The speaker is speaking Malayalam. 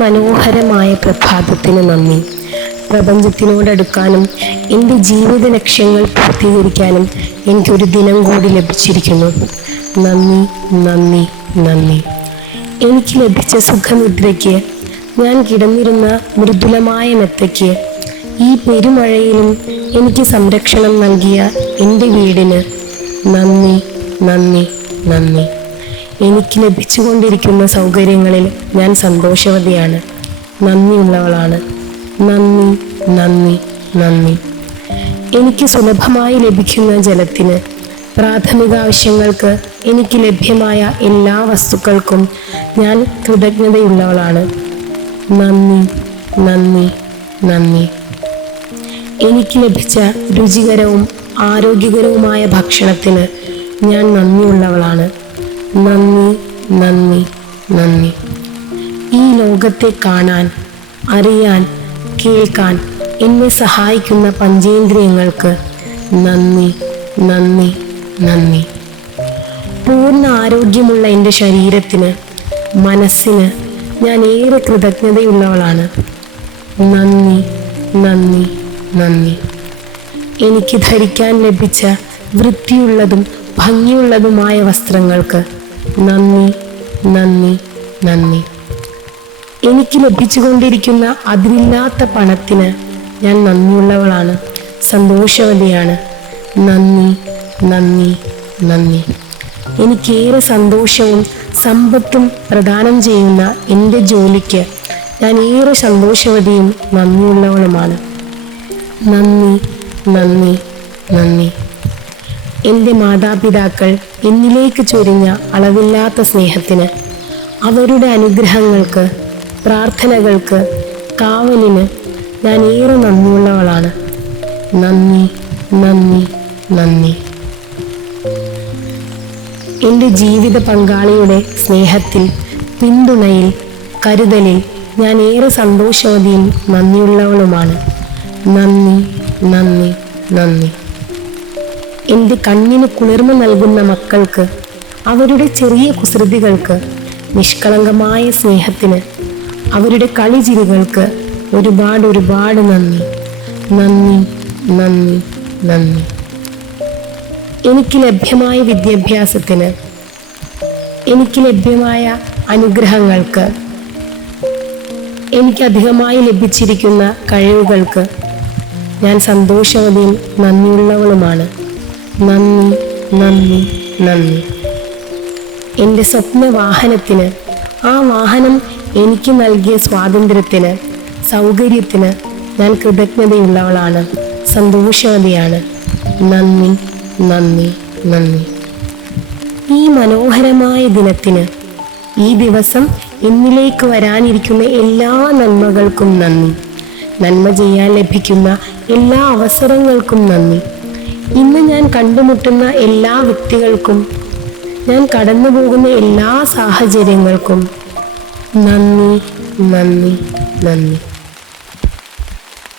മനോഹരമായ പ്രഭാതത്തിന് നന്ദി. പ്രപഞ്ചത്തിനോടടുക്കാനും എൻ്റെ ജീവിത ലക്ഷ്യങ്ങൾ പൂർത്തീകരിക്കാനും എനിക്കൊരു ദിനം കൂടി ലഭിച്ചിരിക്കുന്നു. നന്ദി, നന്ദി, നന്ദി. എനിക്ക് ലഭിച്ച സുഖനിദ്രയ്ക്ക്, ഞാൻ കിടന്നിരുന്ന മൃദുലമായ മെത്തയ്ക്ക്, ഈ പെരുമഴയിലും എനിക്ക് സംരക്ഷണം നൽകിയ എൻ്റെ വീടിന് നന്ദി, നന്ദി, നന്ദി. എനിക്ക് ലഭിച്ചുകൊണ്ടിരിക്കുന്ന സൗകര്യങ്ങളിൽ ഞാൻ സന്തോഷവതിയാണ്, നന്ദിയുള്ളവളാണ്. നന്ദി, നന്ദി, നന്ദി. എനിക്ക് സുലഭമായി ലഭിക്കുന്ന ജലത്തിന്, പ്രാഥമിക ആവശ്യങ്ങൾക്ക്, എനിക്ക് ലഭ്യമായ എല്ലാ വസ്തുക്കൾക്കും ഞാൻ കൃതജ്ഞതയുള്ളവളാണ്. നന്ദി, നന്ദി, നന്ദി. എനിക്ക് ലഭിച്ച രുചികരവും ആരോഗ്യകരവുമായ ഭക്ഷണത്തിന് ഞാൻ നന്ദിയുള്ളവളാണ്. നന്ദി, നന്ദി, നന്ദി. ഈ ലോകത്തെ കാണാൻ, അറിയാൻ, കേൾക്കാൻ എന്നെ സഹായിക്കുന്ന പഞ്ചേന്ദ്രിയങ്ങൾക്ക് നന്ദി, നന്ദി, നന്ദി. പൂർണ്ണ ആരോഗ്യമുള്ള എൻ്റെ ശരീരത്തിന്, മനസ്സിന് ഞാൻ ഏറെ കൃതജ്ഞതയുള്ളവളാണ്. നന്ദി, നന്ദി, നന്ദി. എനിക്ക് ധരിക്കാൻ ലഭിച്ച വൃത്തിയുള്ളതും ഭംഗിയുള്ളതുമായ വസ്ത്രങ്ങൾക്ക് നന്ദി, നന്ദി, നന്ദി. എനിക്ക് ലഭിച്ചുകൊണ്ടിരിക്കുന്ന അതിരില്ലാത്ത പണത്തിന് ഞാൻ നന്ദിയുള്ളവളാണ്, സന്തോഷവതിയാണ്. നന്ദി, നന്ദി, നന്ദി. എനിക്കേറെ സന്തോഷവും സമ്പത്തും പ്രദാനം ചെയ്യുന്ന എൻ്റെ ജോലിക്ക് ഞാൻ ഏറെ സന്തോഷവതിയും നന്ദിയുള്ളവളുമാണ്. നന്ദി, നന്ദി, നന്ദി. എൻ്റെ മാതാപിതാക്കൾ എന്നിലേക്ക് ചൊരിഞ്ഞ അളവില്ലാത്ത സ്നേഹത്തിന്, അവരുടെ അനുഗ്രഹങ്ങൾക്ക്, പ്രാർത്ഥനകൾക്ക്, കാവലിന് ഞാൻ ഏറെ നന്ദിയുള്ളവളാണ്. നന്ദി, നന്ദി, നന്ദി. എൻ്റെ ജീവിത പങ്കാളിയുടെ സ്നേഹത്തിൽ, പിന്തുണയിൽ, കരുതലിൽ ഞാൻ ഏറെ സന്തോഷവതിയും നന്ദിയുള്ളവളുമാണ്. നന്ദി, നന്ദി, നന്ദി. എൻ്റെ കണ്ണിന് കുളിർമ നൽകുന്ന മക്കൾക്ക്, അവരുടെ ചെറിയ കുസൃതികൾക്ക്, നിഷ്കളങ്കമായ സ്നേഹത്തിന്, അവരുടെ കളിചിരികൾക്ക് ഒരുപാട് ഒരുപാട് നന്ദി. നന്ദി, നന്ദി, നന്ദി. എനിക്ക് ലഭ്യമായ വിദ്യാഭ്യാസത്തിന്, എനിക്ക് ലഭ്യമായ അനുഗ്രഹങ്ങൾക്ക്, എനിക്കധികമായി ലഭിച്ചിരിക്കുന്ന കഴിവുകൾക്ക് ഞാൻ സന്തോഷവതിയും നന്ദിയുള്ളവളുമാണ്. നന്ദി, നന്ദി, നന്ദി. എൻ്റെ സ്വപ്ന വാഹനത്തിന്, ആ വാഹനം എനിക്ക് നൽകിയ സ്വാതന്ത്ര്യത്തിന്, സൗകര്യത്തിന് ഞാൻ കൃതജ്ഞതയുള്ളവളാണ്, സന്തോഷവതിയാണ്. നന്ദി, നന്ദി, നന്ദി. ഈ മനോഹരമായ ദിനത്തിന്, ഈ ദിവസം എന്നിലേക്ക് വരാനിരിക്കുന്ന എല്ലാ നന്മകൾക്കും നന്ദി. നന്മ ചെയ്യാൻ ലഭിക്കുന്ന എല്ലാ അവസരങ്ങൾക്കും നന്ദി. ഇന്ന് ഞാൻ കണ്ടുമുട്ടുന്ന എല്ലാ വ്യക്തികൾക്കും, ഞാൻ കടന്നു പോകുന്ന എല്ലാ സാഹചര്യങ്ങൾക്കും നന്ദി, നന്ദി, നന്ദി.